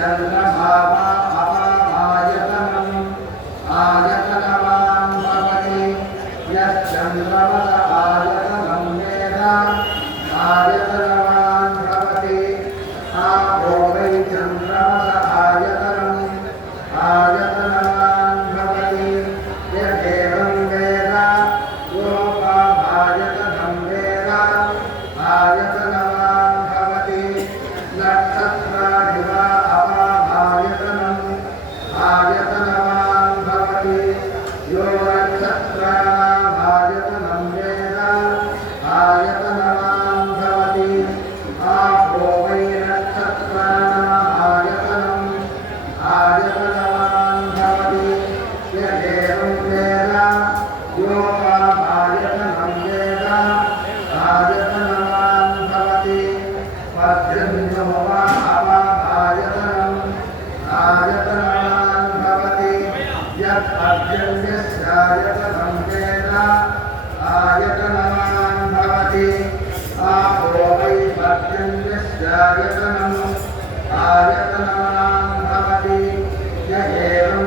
चन्द्रभावा अपामायतनम् आयतनवान् भवति यश्चन्द्रमस आयतनं वेद आयतनवान् भवति आपो वै चन्द्रमस आयतनम् आयतनवान् भवति यदेवं वेद योपाभायतनं वेद आयतनवान् भवति नक्षत्रादिवा अपाभायतनम् आयतनवान् भवति यो नक्षत्राणामायतनं वेद आयतनवान् भवति आपो वै नक्षत्राणामायतनम् आयतनवान् भवति यदेवं वेद योपाभायतनं वेद आयतनवान् भवति पर्जन्यो वा अपाभायतनम् आयतनवान् भवति यत् पर्जन्यस्यायतनं वेद आयतनवान् भवति आपो वै पर्जन्यस्यायतनम् आयतनवान् भवति य एवं